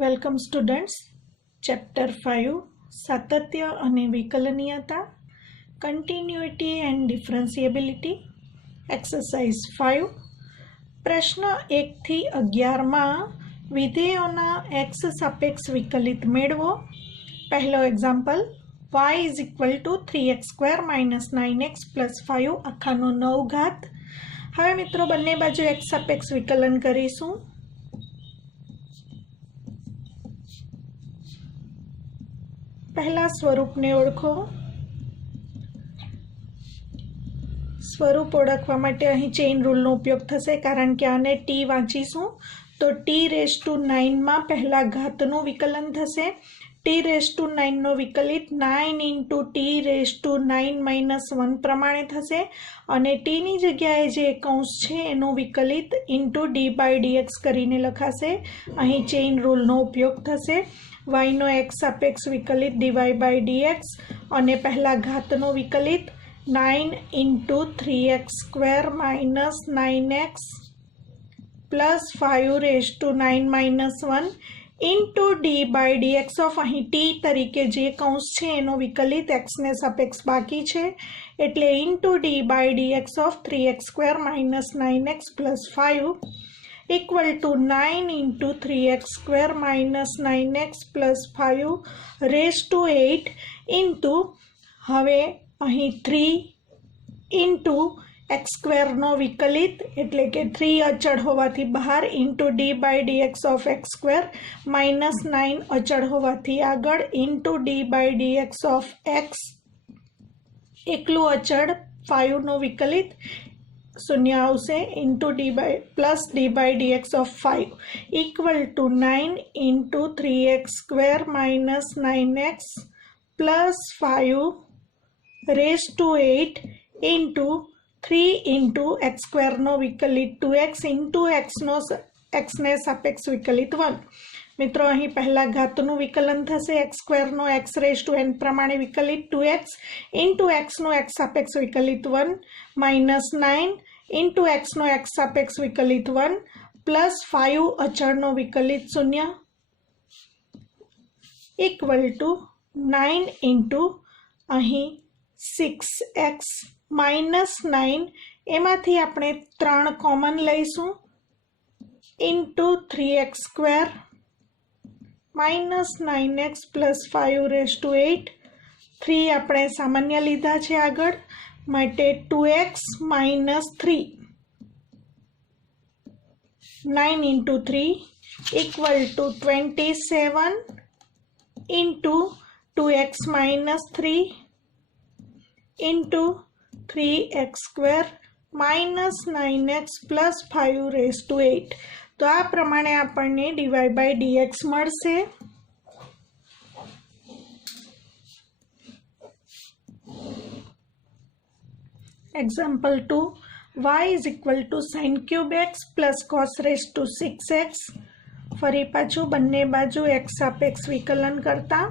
Welcome students. Chapter 5 સાતત્ય અને વિકલનીયતા, continuity and ડિફરન્શિએબિલિટી, exercise 5. પ્રશ્ન 1 થી 11માં વિધેયોના x સાપેક્ષ વિકલિત મેળવો. પહેલો example, y is equal two 3x² - 9x + 5 આખાનો 9 ઘાત. હવે મિત્રો બંને બાજુ x સાપેક્ષ વિકલન કરીશું. પહેલા સ્વરૂપને ઓળખો. સ્વરૂપ ઓળખવા માટે અહીં ચેઇન રૂલનો ઉપયોગ થશે, કારણ કે આને t વાંચીશું તો t⁹ માં પહેલા ઘાતનું વિકલન થશે. t⁹ નો વિકલિત 9 × t⁹ - 1 પ્રમાણે થશે અને t ની જગ્યાએ જે કૌંસ છે એનું વિકલિત *d/dx કરીને લખાશે. અહીં ચેઇન રૂલનો ઉપયોગ થશે. y નો x સાપેક્ષ વિકલિત dy/dx અને પહેલા ઘાતનું વિકલિત 9 × 3x² - 9x + 5⁻9 - 1 *d/dx ઓફ અહીં t તરીકે જે કૌંસ છે એનો વિકલિત x ને સાપેક્ષ બાકી છે એટલે *d/dx of 3x² - 9x + 5 = 9 × 3x² - 9x + 5⁸ હવે અહીં 3 × x² નો વિકલિત એટલે કે 3 અચળ હોવાથી બહાર *d/dx ઓફ x² - 9 અચળ હોવાથી આગળ *d/dx ઓફ x એકલું અચળ 5 નો વિકલિત શૂન્ય આવશે +d/dx of 5 = 9 × 3x² - 9x + 5⁸ × 3 × x² નો વિકલિત 2x × x ને સાપેક્ષ વિકલિત 1. મિત્રો અહીં પહેલા ઘાતનું વિકલન થશે. x² નો x⁻n પ્રમાણે વિકલિત 2x × x નો x સાપેક્ષ વિકલિત 1 - 9 × x નો x સાપેક્ષ વિકલિત 1 + 5 અચળનો વિકલિત 0 = 9 × અહીં 6x - 9 એમાંથી આપણે 3 કોમન લઈશું × 3x² - 9x + 5⁸ 3 આપણે સામાન્ય લીધા છે આગળ, માટે 2x - 3 9 × 3 = 27 × 2x - 3 × 3x² - 9x + 5⁸. તો આ પ્રમાણે આપણને dy/dx મળશે. Example 2, y is equal two sin³ x + cos⁶6x. ફરી પાછું બંને બાજુ x સાપેક્ષ વિકલન કરતા.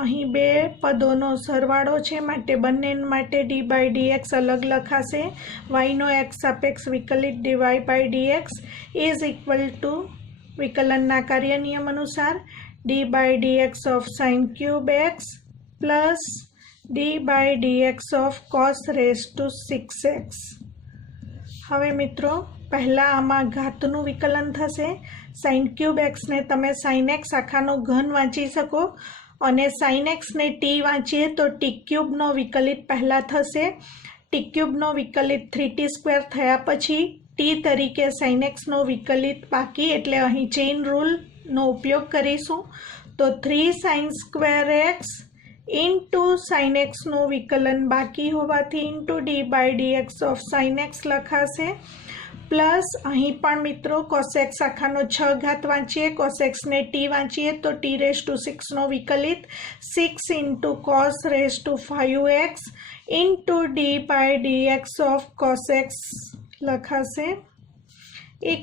અહીં બે પદોનો સરવાળો છે માટે બંને માટે dy/dx અલગ લખાશે. y નો x સાપેક્ષ વિકલિત dy/dx ઇઝ ઇક્વલ ટુ વિકલનના કાર્ય નિયમ અનુસાર dy/dx of sin³ x + dy/dx of cos⁶6x. હવે મિત્રો પહેલા આમાં ઘાતનું વિકલન થશે. sin³ x ને તમે sin x આખાનો ઘન વાંચી શકો અને sin x ને t વાંચીએ તો t³ નો વિકલિત પહેલા થશે. t³ નો વિકલિત 3t² થયા પછી t તરીકે sin x નો વિકલિત બાકી, એટલે અહીં ચેઇન રૂલનો ઉપયોગ કરીશું. તો 3sin² x sin x નું વિકલન બાકી હોવાથી *d/dx ઓફ sin x લખાશે. પ્લસ અહીં પણ મિત્રો cos x આખાનો 6 ઘાત વાંચીએ, cos x ને t વાંચીએ તો t⁶ નો વિકલિત 6 × cos⁵5x *d/dx of cos x લખાશે =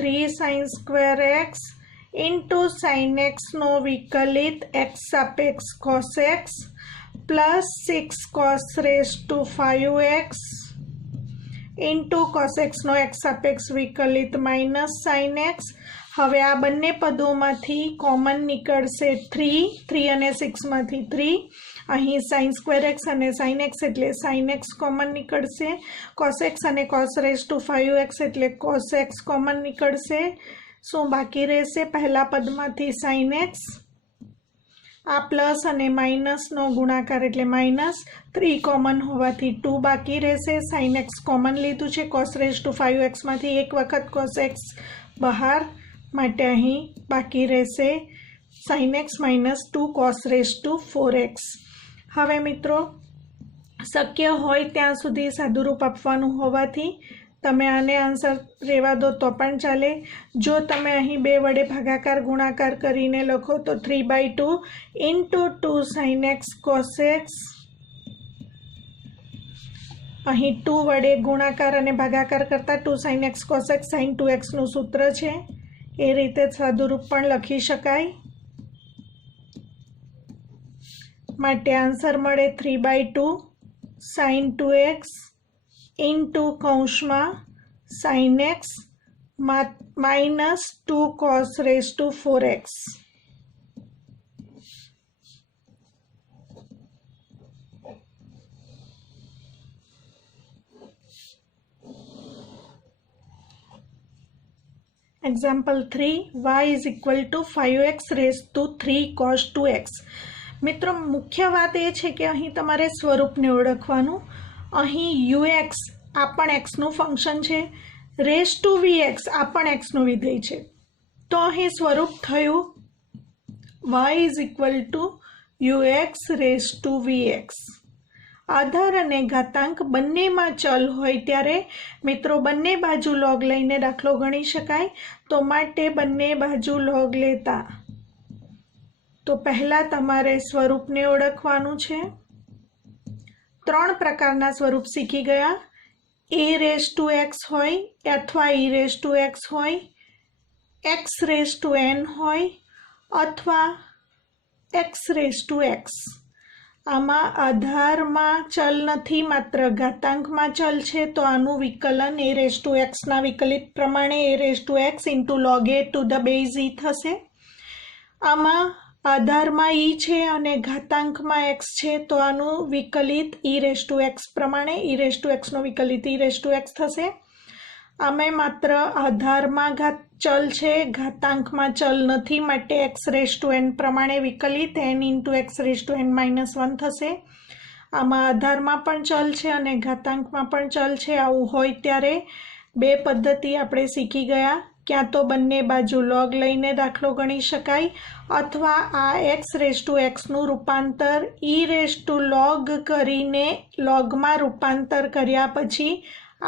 3sin² x sin x નો વિકલિત x સાપેક્ષ cos x + 6 cos⁵5x cos x નો x સાપેક્ષ વિકલિત -sin x हवे आ बंने पदोमांथी कॉमन निकळशे 3 અને 6 मांथी 3। અહીં sin સ્ક્વેર x અને sin x એટલે sin x કોમન નીકળશે, cos x અને cos રેઝ ટુ 5x એટલે cos x કોમન નીકળશે। શું બાકી રહેશે? પહેલા પદમાંથી sin x, આ પ્લસ અને માઇનસનો ગુણાકાર એટલે માઇનસ, 3 કોમન હોવાથી 2 બાકી રહેશે। sin x કોમન લીધું છે, cos રેઝ ટુ 5x માંથી એક વખત cos x બહાર, માટે અહીં બાકી રહેશે sin x minus 2 cos raise to 4x। હવે મિત્રો શક્ય હોય ત્યાં સુધી સાદુરૂપ આપવાનું હોવાથી તમે આને આન્સર રહેવા દો તો પણ ચાલે। જો તમે અહીં 2 વડે ભાગાકાર ગુણાકાર કરીને લખો તો 3/2 into 2 sin x cos x, અહીં 2 વડે ગુણાકાર અને ભાગાકાર કરતાં 2 sin x cos x sin 2xનું સૂત્ર છે, એ રીતે સાદુરૂપ પણ લખી શકાય। માટે આન્સર મળે 3/2 sin 2x ઇન્ટુ કૌંસમાં sin x minus 2 cos raise to 4x। Example 3, y is equal to 5x raise to 3 cos 2x। મિત્રો મુખ્ય વાત એ છે કે અહીં તમારે સ્વરૂપને ઓળખવાનું। અહીં ux આ પણ xનું ફંક્શન છે, રેઝ ટુ vx આ પણ xનું વિધેય છે, તો અહીં સ્વરૂપ થયું y is equal to ux raise to vx। આધાર અને ઘાતાંક બંનેમાં ચલ હોય ત્યારે મિત્રો બંને બાજુ લોગ લઈને દાખલો ગણી શકાય, તો માટે બંને બાજુ લોગ લેતા તો પહેલાં તમારે સ્વરૂપને ઓળખવાનું છે। 3 પ્રકારના સ્વરૂપ શીખી ગયા, a રેઝ ટુ x હોય અથવા e રેઝ ટુ x હોય, x રેઝ ટુ n હોય અથવા x રેઝ ટુ x। આમાં આધારમાં ચલ નથી, માત્ર ઘાતાંકમાં ચલ છે, તો આનું વિકલન a રેઝ ટુ xના વિકલિત પ્રમાણે a raise to x into log a to the base e થશે। આમાં આધારમાં e છે અને ઘાતાંકમાં x છે, તો આનું વિકલિત e રેઝ ટુ x પ્રમાણે e રેઝ ટુ xનો વિકલિત e રેઝ ટુ x થશે। આમે માત્ર આધારમાં ચલ છે, ઘાતાંકમાં ચલ નથી, માટે x રેઝ ટુ n પ્રમાણે વિકલિત n into x raise to n minus 1 થશે। આમાં આધારમાં પણ ચલ છે અને ઘાતાંકમાં પણ ચલ છે। આવું હોય ત્યારે 2 પદ્ધતિ આપણે શીખી ગયા, ક્યાં તો બંને બાજુ લોગ લઈને દાખલો ગણી શકાય અથવા આ x રેઝ ટુ xનું રૂપાંતર e રેઝ ટુ log કરીને લોગમાં રૂપાંતર કર્યા પછી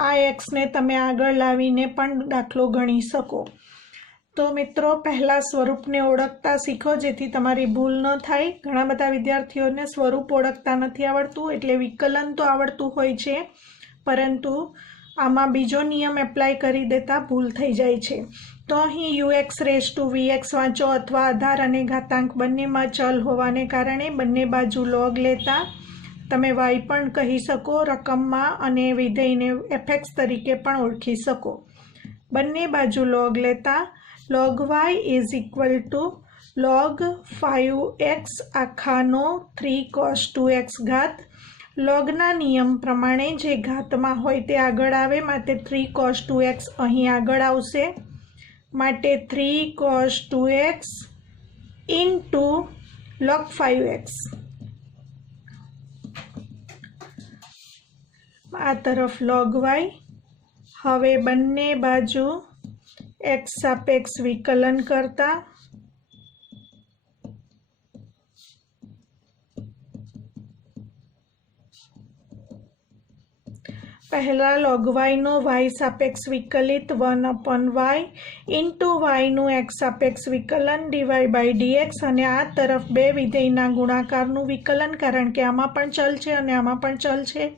આ xને તમે આગળ લાવીને પણ દાખલો ગણી શકો। તો મિત્રો પહેલાં સ્વરૂપને ઓળખતા શીખો જેથી તમારી ભૂલ ન થાય। ઘણા બધા વિદ્યાર્થીઓને સ્વરૂપ ઓળખતા નથી આવડતું, એટલે વિકલન તો આવડતું હોય છે પરંતુ આમાં બીજો નિયમ એપ્લાય કરી દેતા ભૂલ થઈ જાય છે। તો અહીં ux રેઝ ટુ vx વાંચો અથવા આધાર અને ઘાતાંક બંનેમાં ચલ હોવાને કારણે બંને બાજુ લોગ લેતા તમે y પણ કહી શકો રકમમાં અને વિધેયને fx તરીકે પણ ઓળખી શકો। બંને બાજુ લોગ લેતા log y is equal to log 5x આખાનો 3 cos 2x ઘાત। લોગના નિયમ પ્રમાણે જે ઘાતમાં હોય તે આગળ આવે, માટે 3 cos 2x અહીં આગળ આવશે, માટે 3 cos 2x into log 5x। આ તરફ log y। હવે બંને બાજુ x સાપેક્ષ વિકલન કરતા પહેલાં log yનો y સાપેક્ષ વિકલિત 1/y ઇન્ટુ yનું x સાપેક્ષ વિકલન dy બાય dx અને આ તરફ 2 વિધેયના ગુણાકારનું વિકલન, કારણ કે આમાં પણ ચલ છે અને આમાં પણ ચલ છે।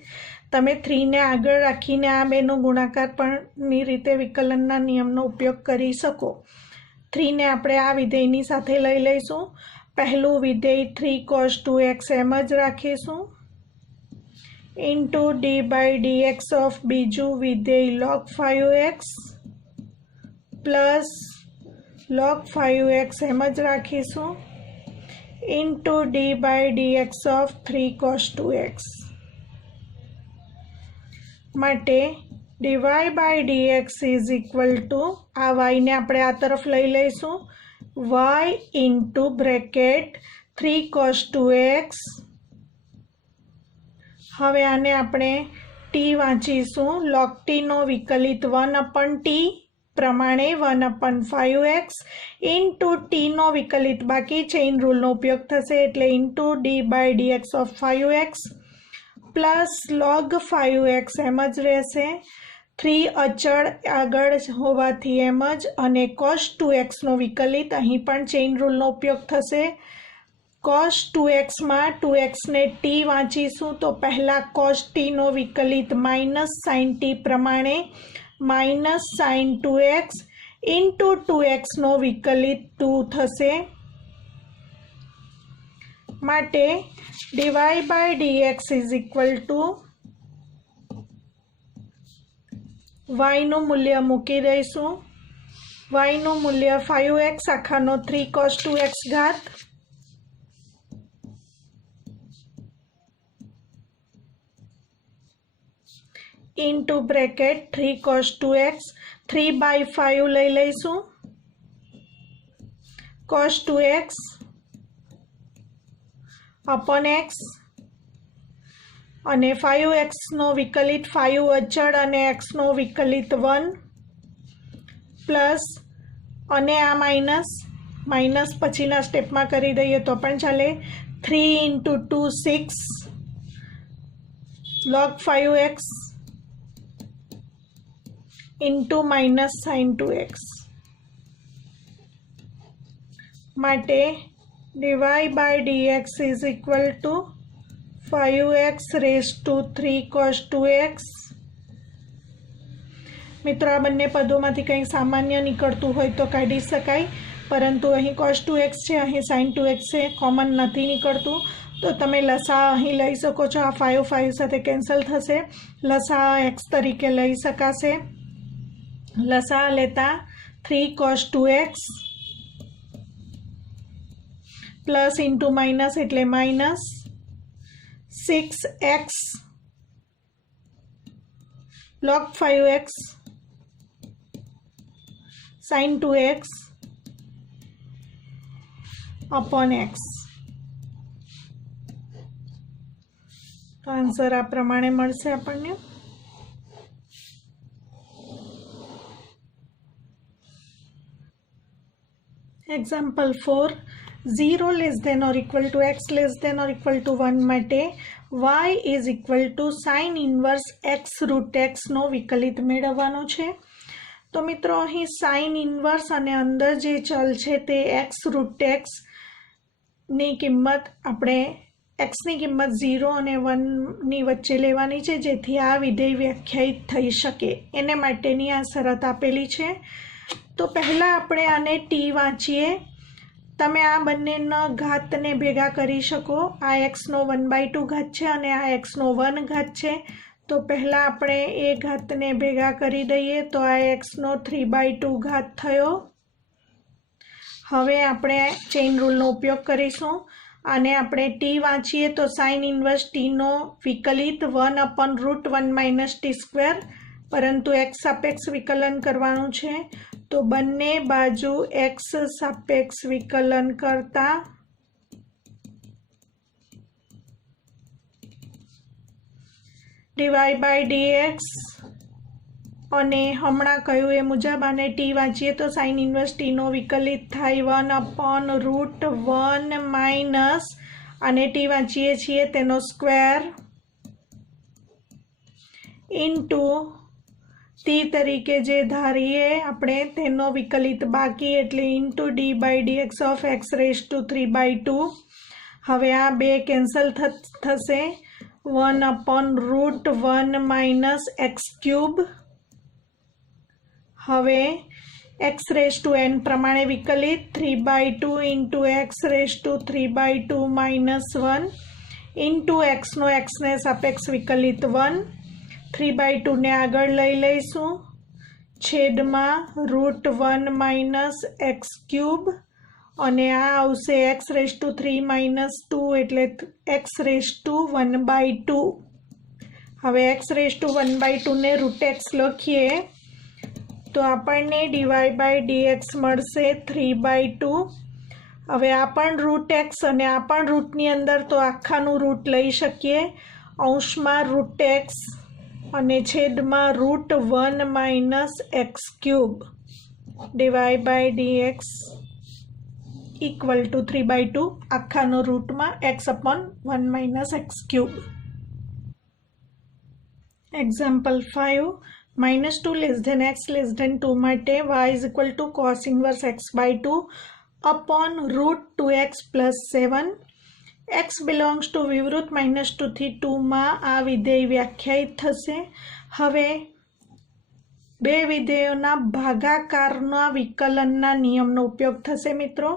તમે 3ને આગળ રાખીને આ બેનો ગુણાકાર પણની રીતે વિકલનના નિયમનો ઉપયોગ કરી શકો। 3ને આપણે આ વિધેયની સાથે લઈ લઈશું। પહેલું વિધેય 3 cos 2x એમ જ રાખીશું into d by dx of બીજું વિધેય log 5x plus log 5x એમ જ રાખીશું into D by dx of 3 cos 2x માટે dy by dx is equal to આ y ને આપણે આ તરફ લઈ લઈશું y into bracket 3 cos 2x હવે આને આપણે t વાંચીશું log t નો વિકલિત 1/t પ્રમાણે 1/5x ઇન્ટુ t નો વિકલિત બાકી ચેઇન રૂલનો ઉપયોગ થશે એટલે into D by dx of 5x plus log 5x એમ જ રહેશે 3 અચળ આગળ હોવાથી એમ જ અને cos 2x નો વિકલિત અહીં પણ ચેઇન રૂલનો ઉપયોગ થશે cos 2x માં 2x ને t વાંચીશું તો પહેલા cos t નો વિકલિત માઇનસ sin t પ્રમાણે minus sin 2x into 2x નો વિકલિત 2 થશે માટે dy by dx is equal to y નું મૂલ્ય મૂકી દઈશું y નું મૂલ્ય 5x આખાનો 3 cos 2x ઘાત ઇન્ટુ બ્રેકેટ 3 cos 2x 3/5 લઈ લઈશું cos 2x upon x અને 5x નો વિકલિત 5 અચળ અને x નો વિકલિત 1 પ્લસ અને આ માઇનસ પછીના સ્ટેપમાં કરી દઈએ તો પણ ચાલે 3 into 2 6 log 5x into minus sin 2x માટે dy by dx is equal to 5x raise to 3 cos 2x મિત્રો આ બંને પદોમાંથી કંઈ સામાન્ય નીકળતું હોય તો કાઢી શકાય પરંતુ અહીં cos 2x છે અહીં sin 2x છે કોમન નથી નીકળતું તો તમે લસા અહીં લઈ શકો છો આ 5 સાથે કેન્સલ થશે લસા x તરીકે લઈ શકાશે લસા લેતા 3 cos 2x plus into minus એટલે minus 6x log 5x sin 2x upon x તો આન્સર આ પ્રમાણે મળશે આપણને example 4 0 less than or equal to x less than or equal to 1 માટે y is equal to sin inverse x root x નો વિકલિત મેળવવાનો છે તો મિત્રો અહીં sin inverse અને અંદર જે ચલ છે તે x root x ની કિંમત આપણે x ની કિંમત 0 અને 1 ની વચ્ચે લેવાની છે જેથી આ વિધેય વ્યાખ્યાયિત થઈ શકે એને માટેની આ શરત આપેલી છે તો પહેલા આપણે આને t વાંચીએ તમે આ બંનેના ઘાતને ભેગા કરી શકો આ x નો 1/2 ઘાત છે અને આ x નો 1 ઘાત છે તો પહેલા આપણે એ ઘાતને ભેગા કરી દઈએ તો આ x નો 3/2 ઘાત થયો હવે આપણે ચેઇન રૂલનો ઉપયોગ કરીશું આને આપણે t વાંચીએ તો sin ઇન્વર્સ t નો વિકલિત 1/√1 - t² પરંતુ x સાપેક્ષ વિકલન કરવાનું છે તો બંને બાજુ x સાપેક્ષ વિકલન કરતા dy બાય dx અને હમણાં કહ્યું એ મુજબ આને t વાંચીએ તો sin ઇન્વર્સ t નો વિકલિત થાય 1/√1 માઇનસ અને t વાંચીએ છીએ તેનો સ્ક્વેર ઇન્ટુ t તરીકે જે ધારીએ આપણે તેનો વિકલિત બાકી એટલે into D by dx of x raise to 3/2 હવે આ બે કેન્સલ થશે 1/√1 માઇનસ x³ હવે x રેઝ ટુ n પ્રમાણે વિકલિત 3/2 into x raise to 3/2 minus 1 into x નો x ને સાપેક્ષ વિકલિત 1 3/2 ને આગળ લઈ લઈશું છેદમાં √1 માઇનસ એક્સ ક્યુબ અને આ આવશે x⁻³ - 2 એટલે x⁻². હવે x⁻² ને √x લખીએ તો આપણને dy/dx મળશે 3/2. હવે આ પણ √x અને આ પણ રૂટની અંદર તો આખાનું રૂટ લઈ શકીએ, અંશમાં √x અને છેદમાં √1 minus x cube dy/dx = 3/2 આખાનો રૂટમાં x/1 minus x cube. Example 5 -2 x 2 માટે y = cos 1x/2 upon √2x + 7. x belongs to વિવૃત -2 થી 2 માં આ વિધેય વ્યાખ્યાયિત થશે. હવે બે વિધેયોના ભાગાકારના વિકલનના નિયમનો ઉપયોગ થશે મિત્રો,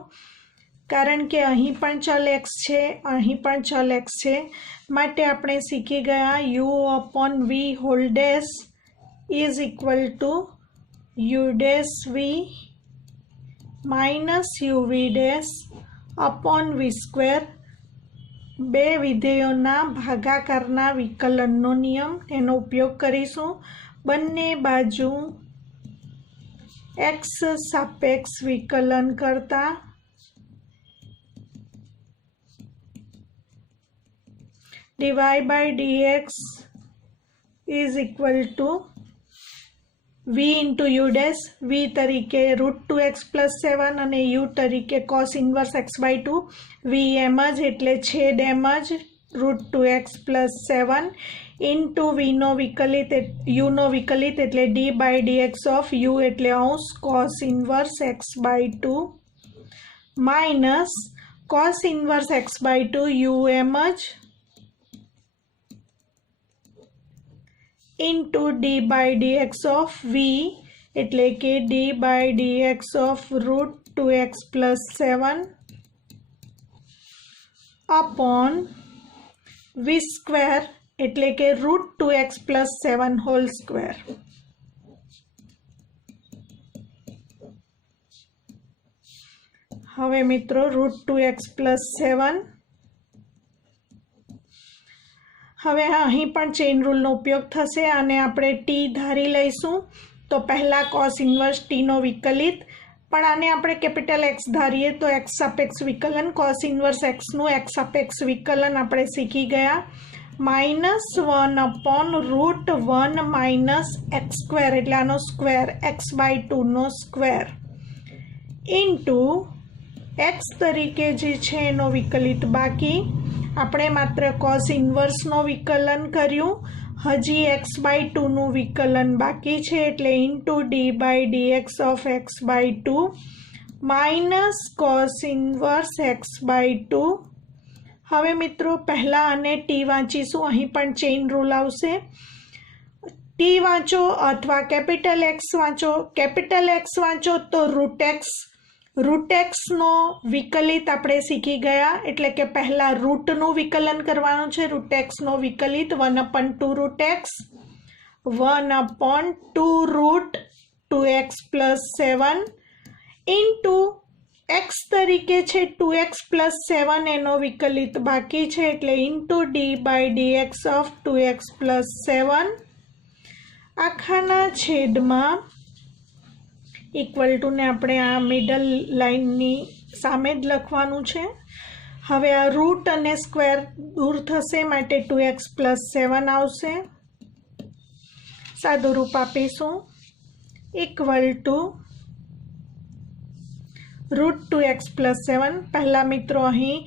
કારણ કે અહીં પણ ચલ x છે, અહીં પણ ચલ x છે, માટે આપણે શીખી ગયા u/v whole dash is equal to u'(v) minus uv dash upon v². બે વિધેયોના ભાગાકારના વિકલનનો નિયમ, તેનો ઉપયોગ કરીશું. બંને બાજુ x સાપેક્ષ વિકલન કરતા dy/dx is equal two v × u dash, v તરીકે √2x + 7 અને u તરીકે cos 1x/2. v એમ જ એટલે છેદ એમ જ √2x + 7 ઇન્ટુ vનો વિકલિત uનો વિકલિત એટલે d/dx ઓફ u એટલે અંશ cos 1x/2 minus cos 1x/2 u એમ જ ઇન્ટુ d/dx ઓફ v એટલે કે d/dx of √2x + 7 upon v² એટલે કે √2x + 7 હોલ સ્ક્વેર. હવે મિત્રો √2x + 7, હવે અહીં પણ ચેઇન રૂલનો ઉપયોગ થશે અને આપણે t ધારી લઈશું. તો પહેલાં cos 1t નો વિકલિત, પણ આને આપણે કેપિટલ X ધારીએ તો x સાપેક્ષ વિકલન, cos 1x નું x સાપેક્ષ વિકલન આપણે શીખી ગયા. -1/√1 માઇનસ x² એટલે આનો સ્ક્વેર x/2 નો સ્ક્વેર ઇન્ટુ x તરીકે જે છે એનો વિકલિત બાકી. આપણે માત્ર cos 1 નો વિકલન કર્યું, હજી x/2 નું વિકલન બાકી છે એટલે into d/dx of x/2 minus cos 1x/2. હવે મિત્રો પહેલાં આને t વાંચીશું, અહીં પણ ચેઇન રૂલ આવશે. t વાંચો અથવા કેપિટલ X વાંચો. કેપિટલ X વાંચો તો √x નો વિકલિત આપણે શીખી ગયા, એટલે કે પહેલાં રૂટનું વિકલન કરવાનું છે. √x નો વિકલિત 1/2√x 1/2√2x + 7 ઇન્ટુ x તરીકે છે 2x + 7 એનો વિકલિત બાકી છે એટલે ઇન્ટુ d/dx ઓફ 2x + 7 આખાના છેદમાં ઇક્વલ ટુ ને આપણે આ મિડલ લાઇનની સામે જ લખવાનું છે. હવે આ રૂટ અને સ્ક્વેર દૂર થશે માટે 2x + 7 આવશે. સાદું રૂપ આપીશું ઇક્વલ ટુ √2x + 7. પહેલાં મિત્રો અહીં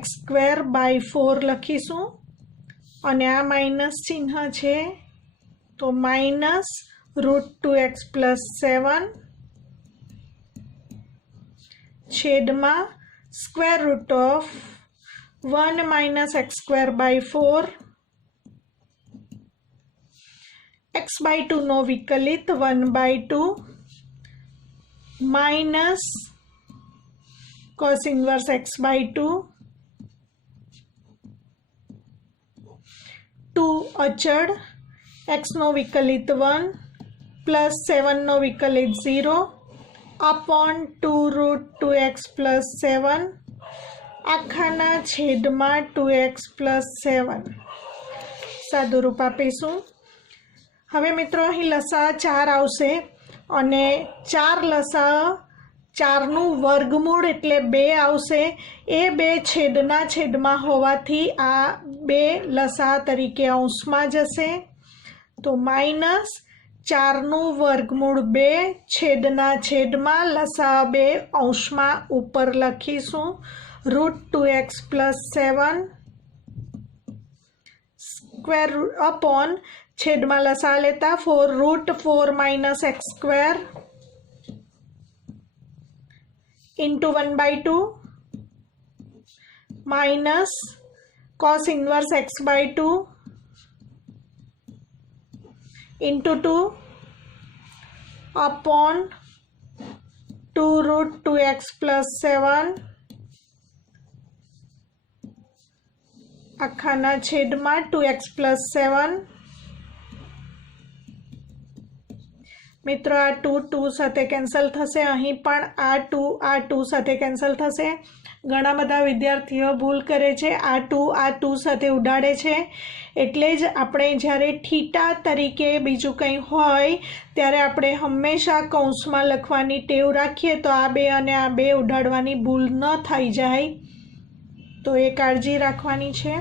x²/4 લખીશું અને આ માઇનસ ચિહ્ન છે તો માઇનસ √2x + 7 છેદમાં √1 - x²/4 x/2 નો વિકલિત 1/2 માઇનસ cos 1x/2 2 અચળ x નો વિકલિત 1 પ્લસ 7નો વિકલિત 0 અપોન 2√2x પ્લસ 7 આખાના છેદમાં 2x પ્લસ 7 સાદુરૂપ આપીશું। હવે મિત્રો અહીં લસા 4 આવશે અને 4 લસા 4નું વર્ગમૂળ એટલે 2 આવશે। એ 2 છેદના છેદમાં હોવાથી આ 2 લસા તરીકે અંશમાં જશે। તો માઇનસ 4નું વર્ગમૂળ 2 છેદના છેદમાં લસા 2 અંશમાં ઉપર લખીશું √2x પ્લસ 7 સ્ક્વેર અપોન છેદમાં લસા લેતા 4√4 minus x square into 1/2 minus cos inverse x by 2 into 2 upon 2√2x plus 7 આખાના છેદમાં 2x plus 7 મિત્રો આ 2 સાથે કેન્સલ થશે। અહીં પણ આ 2 સાથે કેન્સલ થશે। ઘણા બધા વિદ્યાર્થીઓ ભૂલ કરે છે, આ 2 સાથે ઉડાડે છે। એટલે જ આપણે જ્યારે થીટા તરીકે બીજું કંઈ હોય ત્યારે આપણે હંમેશા કૌંસમાં લખવાની ટેવ રાખીએ તો આ 2 અને આ 2 ઉડાડવાની ભૂલ ન થઈ જાય, તો એ કાળજી રાખવાની છે।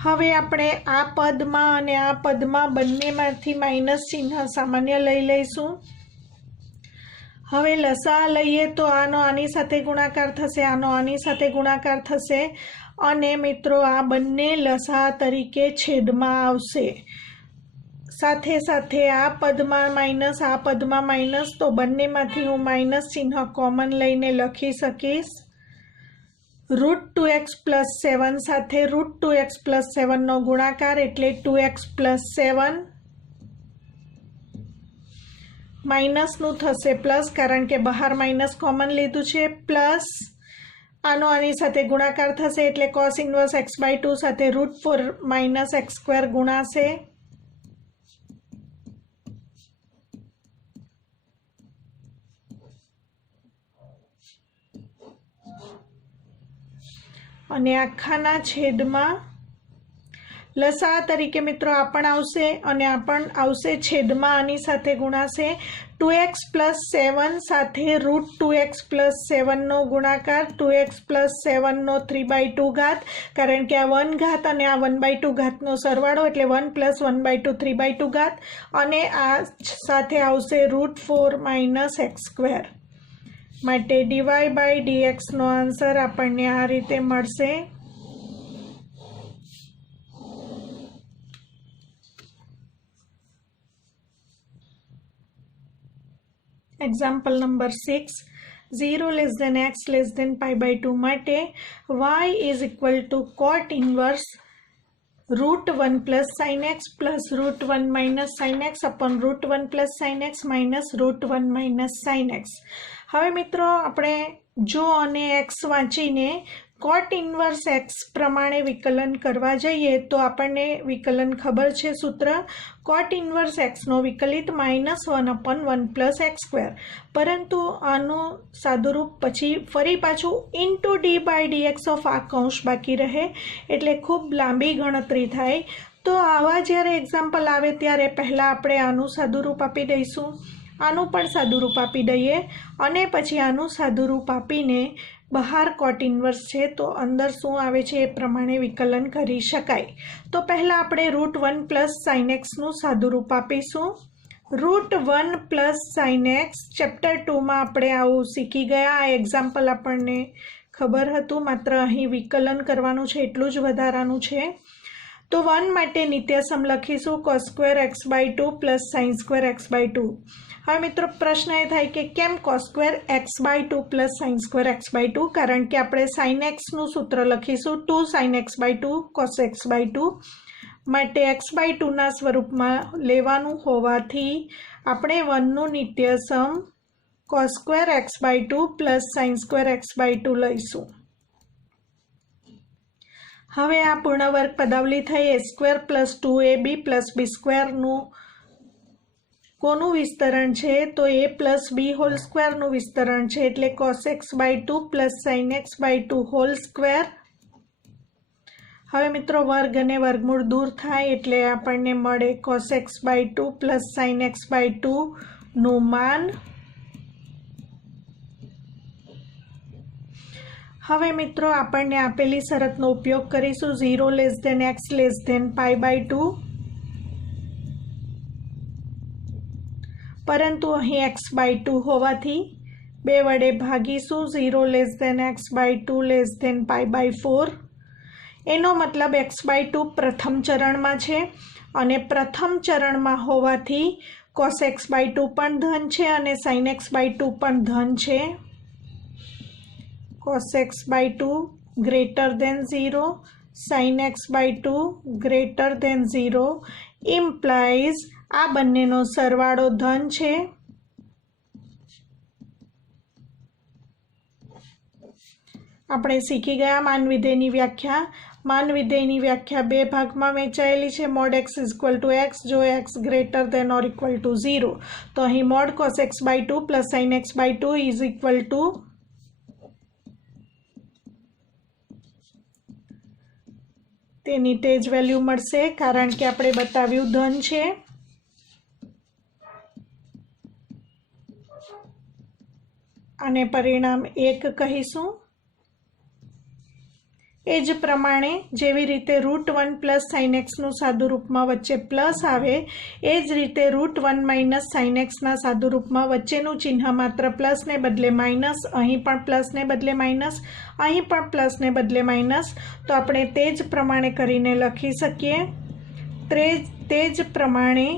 હવે આપણે આ પદમાં અને આ પદમાં બંનેમાંથી માઇનસ ચિહ્ન સામાન્ય લઈ લઈશું। હવે લસા લઈએ તો આનો આની સાથે ગુણાકાર થશે, આનો આની સાથે ગુણાકાર થશે અને મિત્રો આ બંને લસા તરીકે છેદમાં આવશે। સાથે સાથે આ પદમાં માઇનસ આ પદમાં માઇનસ, તો બંનેમાંથી હું માઇનસ ચિહ્ન કોમન લઈને લખી શકીશ। √2x પ્લસ 7 સાથે √2x પ્લસ 7નો ગુણાકાર એટલે 2x પ્લસ 7 માઇનસનું થશે પ્લસ, કારણ કે બહાર માઇનસ કોમન લીધું છે, પ્લસ આનો આની સાથે ગુણાકાર થશે એટલે cos ઇન્વર્સ x by 2 સાથે √4 માઇનસ x સ્ક્વેર ગુણાશે। અને આખાના છેદમાં લસા તરીકે મિત્રો આ પણ આવશે અને આ પણ આવશે, છેદમાં આની સાથે ગુણાશે। 2x પ્લસ 7 સાથે √2x પ્લસ 7નો ગુણાકાર 2x પ્લસ 7નો 3/2 ઘાત, કારણ કે આ 1 ઘાત અને આ 1/2 ઘાતનો સરવાળો એટલે 1 પ્લસ 1/2 3/2 ઘાત, અને આ સાથે આવશે √4 માઇનસ x સ્ક્વેર। માટે dy/dx નો આન્સર આપણને આ રીતે મળશે। એક્ઝામ્પલ નંબર 6, 0 > x < π/2 માટે y = cot inverse √1 plus sin x plus √1 minus sin x upon √1 plus sin x minus √1 minus sin x। હવે મિત્રો આપણે જો અને x વાંચીને cot ઇન્વર્સ x પ્રમાણે વિકલન કરવા જઈએ તો આપણને વિકલન ખબર છે સૂત્ર, cot ઇન્વર્સ x નો વિકલિત -1/1 પ્લસ x સ્ક્વેર, પરંતુ આનું સાદુરૂપ પછી ફરી પાછું ઇન્ટુ d/dx ઓફ આ કૌંસ બાકી રહે એટલે ખૂબ લાંબી ગણતરી થાય। તો આવા જ્યારે એક્ઝામ્પલ આવે ત્યારે પહેલાં આપણે આનું સાદુરૂપ આપી દઈશું, આનું પણ સાદુરૂપ આપી દઈએ અને પછી આનું સાદુરૂપ આપીને બહાર cot ઇન્વર્સ છે તો અંદર શું આવે છે એ પ્રમાણે વિકલન કરી શકાય। તો પહેલાં આપણે √1 પ્લસ sin x નું સાદુરૂપ આપીશું। √1 પ્લસ sin x ચેપ્ટર 2માં આપણે આવું શીખી ગયા, આ એક્ઝામ્પલ આપણને ખબર હતું, માત્ર અહીં વિકલન કરવાનું છે એટલું જ વધારાનું છે। તો 1 માટે નિત્યસમ લખીશું cos² x/2 plus sin² x/2। હવે મિત્રો પ્રશ્ન એ થાય કે કેમ cos² x/2 plus sin² x/2, કારણ કે આપણે sin x નું સૂત્ર લખીશું 2 sin x/2 cos x/2, માટે x/2 ના સ્વરૂપમાં લેવાનું હોવાથી આપણે 1 નું નિત્યસમ cos² x/2 plus sin² x/2 લઈશું। હવે આ પૂર્ણ વર્ગ પદાવલી થઈ a² plus 2ab plus b² નું કોનું વિસ્તરણ છે? તો a પ્લસ બી હોલ સ્ક્વેરનું વિસ્તરણ છે, એટલે cos x/2 plus sin x/2 whole square. હવે મિત્રો વર્ગ અને વર્ગમૂળ દૂર થાય એટલે આપણને મળે cos x/2 plus sin x/2 નું માન. હવે મિત્રો આપણને આપેલી શરતનો ઉપયોગ કરીશું 0 less than x less than π/2, પરંતુ અહીં x/2 હોવાથી 2 વડે ભાગીશું. 0 less than x/2 less than π/4. એનો મતલબ x/2 પ્રથમ ચરણમાં છે અને પ્રથમ ચરણમાં હોવાથી cos x/2 પણ ધન છે અને sin x/2 પણ ધન છે. cos x/2 greater than 0, sin x/2 greater than 0 implies આ બંનેનો સરવાળો ધન છે. આપણે શીખી ગયા માન વિધેયની વ્યાખ્યા. માન વિધેયની વ્યાખ્યા બે ભાગમાં વહેંચાયેલી છે. mod x = x જો x greater than or equal to 0, તો અહીં mod cos x/2 plus sin x/2 is equal to તેની તે જ વેલ્યુ મળશે કારણ કે આપણે બતાવ્યું ધન છે. અને પરિણામ 1 કહીશું. એ જ પ્રમાણે જેવી રીતે √1 પ્લસ sin xનું સાદું રૂપમાં વચ્ચે પ્લસ આવે એ જ રીતે √1 માઇનસ sin xના સાદું રૂપમાં વચ્ચેનું ચિહ્ન માત્ર પ્લસને બદલે માઇનસ, અહીં પણ પ્લસને બદલે માઇનસ, અહીં પણ પ્લસને બદલે માઇનસ, તો આપણે તે જ પ્રમાણે કરીને લખી શકીએ. તે જ પ્રમાણે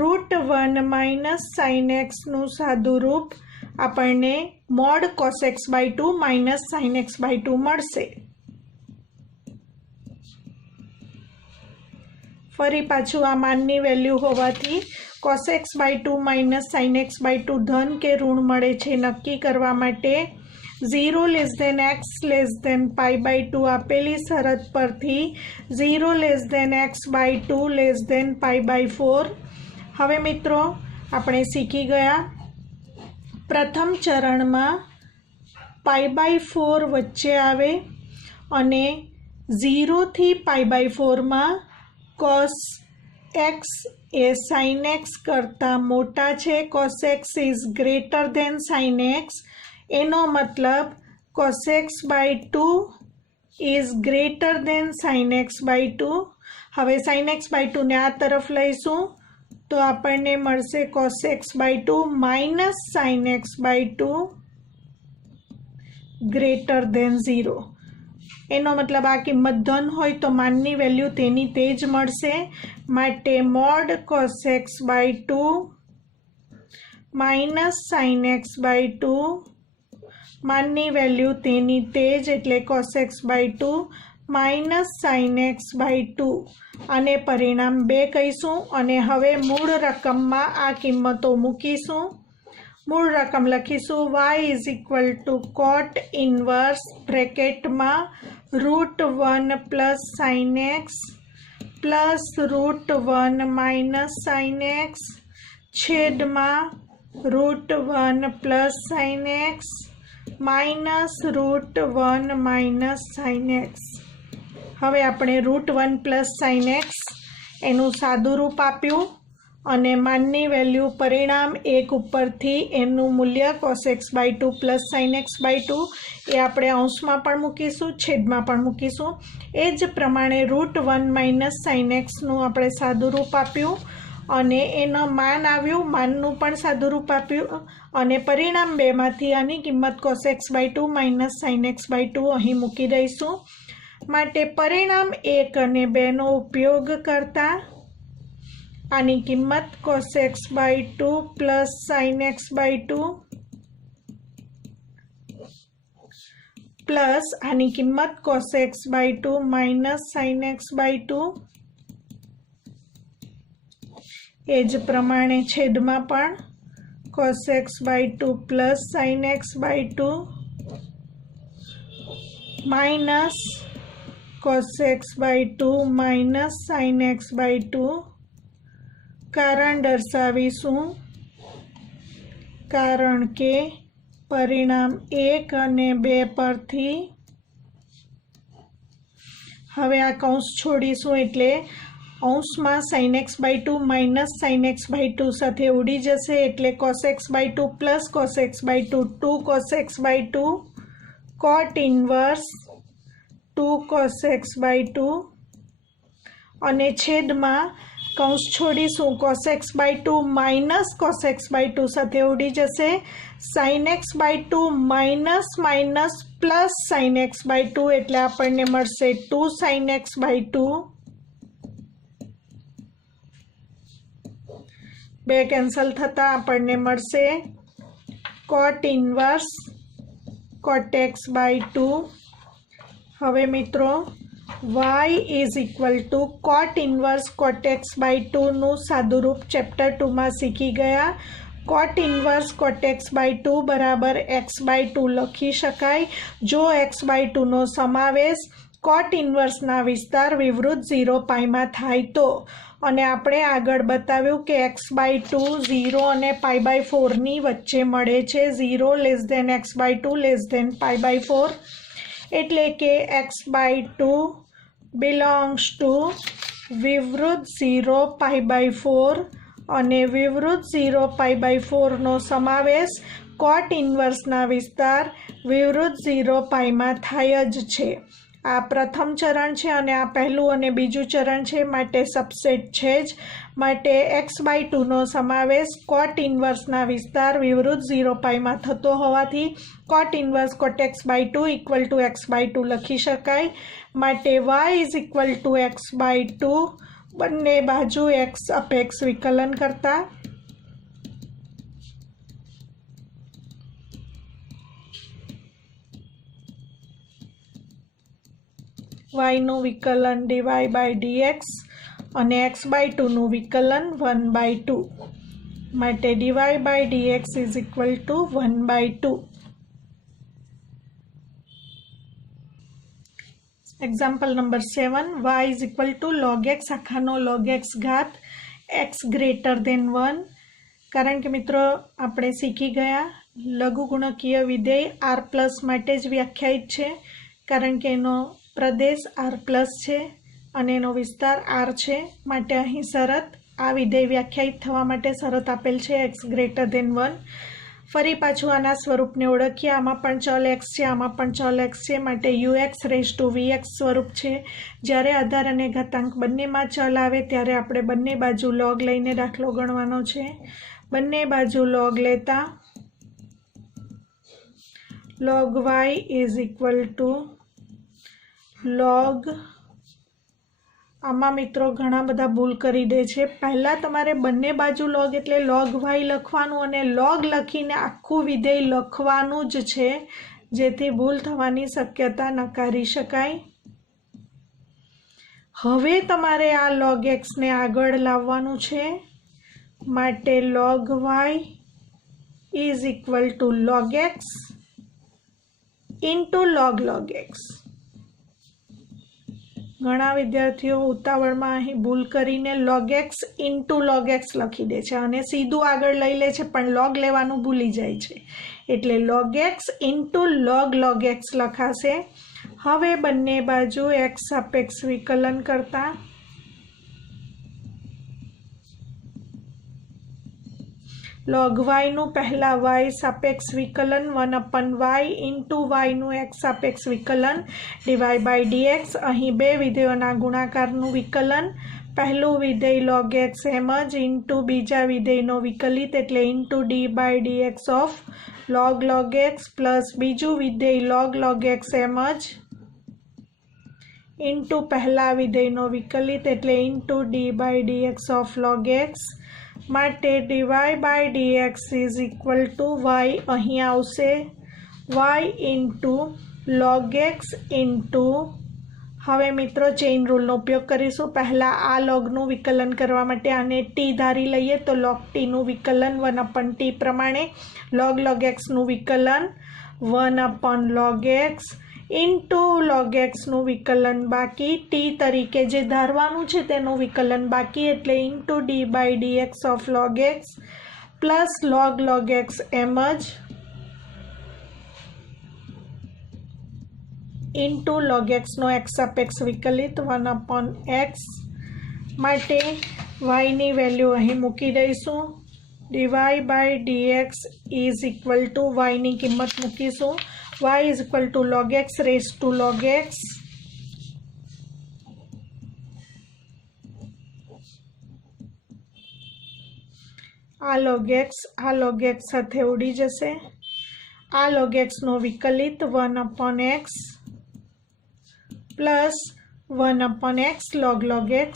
√1 માઇનસ sin xનું સાદું રૂપ આપણને mod cos x/2 minus sin x/2 મળશે. ફરી પાછું આ માનની વેલ્યુ હોવાથી cos x/2 minus sin x/2 ધન કે ઋણ મળે છે નક્કી કરવા માટે 0 less than x less than π/2 આપેલી શરત પરથી 0 less than x/2 less than π/4. હવે મિત્રો આપણે શીખી ગયા પ્રથમ ચરણમાં π/4 વચ્ચે આવે અને 0 થી π/4માં cos x એ sin x કરતાં મોટા છે. cos x is greater than sin x. એનો મતલબ cos x/2 is greater than sin x/2. હવે sin x/2 ને આ તરફ લઈશું તો આપણને મળશે cos x/2 minus sin x/2 greater than 0. એનો મતલબ આ કિંમત ધન હોય તો માનની વેલ્યુ તેની તે જ મળશે. માટે mod cos x/2 minus sin x/2 માનની વેલ્યુ તેની તે જ એટલે cos x/2 minus sin x/2 અને પરિણામ 2 કહીશું. અને હવે મૂળ રકમમાં આ કિંમતો મૂકીશું. મૂળ રકમ લખીશું y is equal to cot inverse બ્રેકેટમાં √1 plus sin x plus √1 minus sin x છેદમાં √1 plus sin x minus √1 minus sin x. હવે આપણે √1 પ્લસ sin x એનું સાદું રૂપ આપ્યું અને માનની વેલ્યુ પરિણામ 1 ઉપરથી એનું મૂલ્ય cos x/2 plus sin x/2 એ આપણે અંશમાં પણ મૂકીશું, છેદમાં પણ મૂકીશું. એ જ પ્રમાણે √1 માઇનસ sin xનું આપણે સાદું રૂપ આપ્યું અને એનું માન આવ્યું, માનનું પણ સાદું રૂપ આપ્યું અને પરિણામ 2માંથી આની કિંમત cos x/2 minus sin x/2 અહીં મૂકી દઈશું. માટે પરિણામ 1 અને 2નો ઉપયોગ કરતા આની કિંમત cos x/2 plus sin x/2 plus આની કિંમત cos x/2 minus sin x/2 એ જ પ્રમાણે છેદમાં પણ cos x/2 plus sin x/2 minus cos x/2 minus sin x/2 कारण दर्शावीशुं कारण के परिणाम 1 અને 2 परथी हवे आ कौंस छोड़ीशुं एटले अंशमां sin x/2 minus sin x/2 साथे उड़ी जशे एटले cos x/2 plus cos x/2 2 cos x/2 cot inverse 2 cos x/2 અને છેદમાં કૌંસ છોડીશું cos x/2 minus cos x/2 સાથે ઉડી જશે sin x/2 minus minus plus sin x/2 એટલે આપણને મળશે 2 sin x/2 બે કેન્સલ થતા આપણને મળશે cot ઇનવર્સ cot x/2 હવે મિત્રો y is equal to cot inverse cot x/2 નું સાદુરૂપ ચેપ્ટર 2 માં શીખી ગયા। cot inverse cot x/2 બરાબર x/2 લખી શકાય જો x/2 નો સમાવેશ cot inverseના વિસ્તાર વિવૃત 0 પાઈમાં થાય તો અને આપણે આગળ બતાવ્યું કે x/2 0 અને π/4 ની વચ્ચે મળે છે 0 less than x/2 less than π/4 એટલે કે x/2 belongs to વિવૃત 0 π/4 અને વિવૃત 0 π/4 નો સમાવેશ cot ઇન્વર્સના વિસ્તાર વિવૃત 0 પાઈમાં થાય જ છે। આ પ્રથમ ચરણ છે અને આ પહેલું અને બીજું ચરણ છે માટે સબસેટ છે જ માટે x/2 નો સમાવેશ cot ઇન્વર્સના વિસ્તાર વિવૃત 0 પાઈમાં થતો હોવાથી cot inverse cot x/2 equal to x/2 લખી શકાય માટે y is equal two x/2 બંને બાજુ x અપેક્ષ વિકલન કરતા y નું વિકલન dy/dx અને x/2 નું વિકલન 1/2 માટે dy/dx is equal two 1/2। Example number 7 y is equal to log x આખાનો log x ઘાત x ગ્રેટર ધેન 1 કારણ કે મિત્રો આપણે શીખી ગયા લઘુગુણકીય વિધેય r પ્લસ માટે જ વ્યાખ્યાયિત છે કારણ કે એનો પ્રદેશ r પ્લસ છે અને એનો વિસ્તાર r છે માટે અહીં શરત આ વિધેય વ્યાખ્યાયિત થવા માટે શરત આપેલ છે x ગ્રેટર ધેન 1। ફરી પાછું આના સ્વરૂપને ઓળખીએ આમાં પણ ચલ x છે આમાં પણ ચલ x છે માટે ux⁴vx સ્વરૂપ છે જ્યારે આધાર અને ઘાતાંક બંનેમાં ચલ આવે ત્યારે આપણે બંને બાજુ log લઈને દાખલો ગણવાનો છે બંને બાજુ log લેતા log y is equal to log આમાં મિત્રો ઘણા બધા ભૂલ કરી દે છે પહેલા તમારે બંને બાજુ log એટલે log y લખવાનું અને log લખીને આખું વિધેય લખવાનું જ છે જેથી ભૂલ થવાની શક્યતા નકારી શકાય। હવે તમારે આ log x ને આગળ લાવવાનું છે માટે log y is equal to log x into log x। ઘણા વિદ્યાર્થીઓ ઉતાવળમાં અહીં ભૂલ કરીને log x into log x લખી દે છે અને સીધું આગળ લઈ લે છે પણ log લેવાનું ભૂલી જાય છે એટલે log x into log x લખાશે। હવે બંને બાજુ x સાપેક્ષ વિકલન કરતા log y નું પહેલા y સાપેક્ષ વિકલન 1/y ઇન્ટુ y નું x સાપેક્ષ વિકલન dy/dx અહીં બે વિધેયોના ગુણાકારનું વિકલન પહેલું વિધેય log x એમ જ ઇન્ટુ બીજા વિધેયનો વિકલિત એટલે into d/dx of log x plus બીજું વિધેય log x એમ જ ઇન્ટુ પહેલા વિધેયનો વિકલિત એટલે into d/dx of log x માટે dy/dx is equal to y અહીં આવશે y into log x into હવે મિત્રો ચેઇન રૂલનો ઉપયોગ કરીશું પહેલા આ logનું વિકલન કરવા માટે આને t ધારી લઈએ તો log t નું વિકલન 1/t પ્રમાણે log x નું વિકલન 1/log x into log x નું વિકલન બાકી, t તરીકે જે ધારવાનું છે તેનું વિકલન બાકી, એટલે into d by dx of log x plus log x એમ જ ઇન્ટુ log x નો x સાપેક્ષ વિકલિત 1/x માટે y ની વેલ્યુ અહીં મૂકી દઈશું. dy by dx is equal to y ની કિંમત મૂકીશું. y is equal to log x raise to log x આ log x સાથે ઉડી જશે. આ log x નો વિકલિત 1/x plus 1/x log x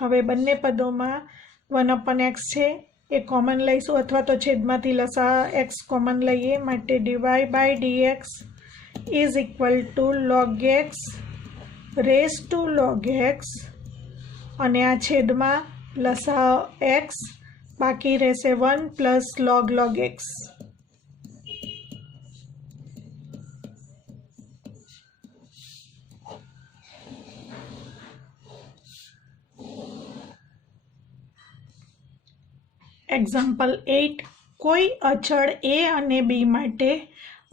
હવે બંને પદોમાં 1/x છે એ કોમન લઈશું અથવા તો છેદમાંથી લસા x કોમન લઈએ માટે dy by dx is equal to log x raise to log x અને આ છેદમાં લસા x બાકી રહેશે 1 પ્લસ log x. એક્ઝામ્પલ 8 કોઈ અચળ a અને b માટે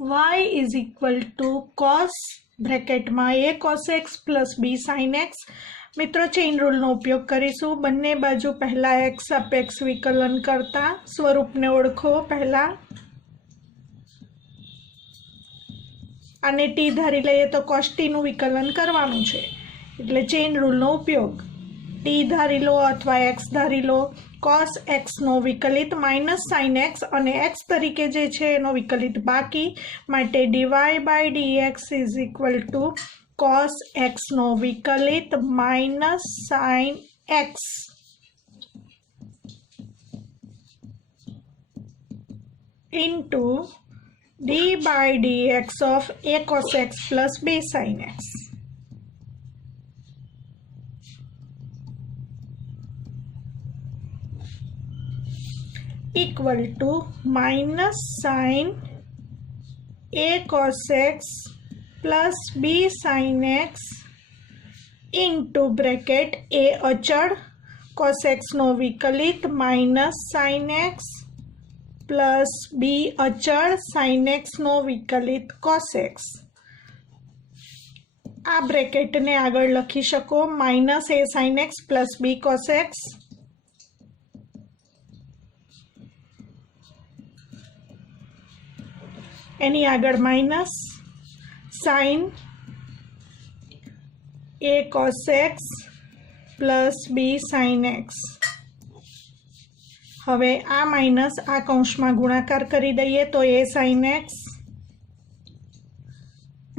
y is equal to cos બ્રેકેટમાં a cos x plus b sin x. મિત્રો ચેઇન રૂલનો ઉપયોગ કરીશું. બંને બાજુ પહેલા x સાપેક્ષ વિકલન કરતા સ્વરૂપને ઓળખો. પહેલા આને t ધારી લઈએ તો cos t નું વિકલન કરવાનું છે એટલે ચેઇન રૂલનો ઉપયોગ. t ધારી લો અથવા x ધારી લો. cos x નો વિકલિત માઇનસ sin x અને x તરીકે જે છે એનો વિકલિત બાકી માટે dy by dx is equal to cos x નો વિકલિત minus sin x into d by dx of a cos x plus b sin x equal to minus sin a cos x plus b sin x into bracket a અચળ cos x નો વિકલિત minus sin x plus b અચળ sin x નો વિકલિત cos x. આ બ્રેકેટને આગળ લખી શકો minus a sin x plus b cos x એની આગળ minus sign a cos x plus b sin x. હવે આ માઇનસ આ કૌંસમાં ગુણાકાર કરી દઈએ તો a sin x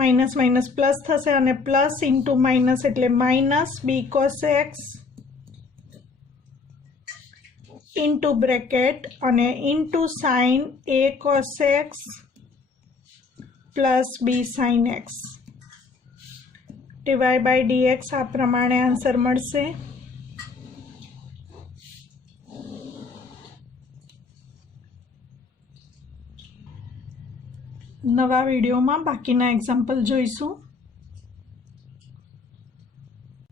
minus minus plus થશે અને પ્લસ ઇન્ટુ માઇનસ એટલે minus b cos x into bracket અને into sine a cos x plus b sin x. dy by dx આ પ્રમાણે આન્સર મળશે. નવા વિડીયોમાં બાકીના એક્ઝામ્પલ જોઈશું.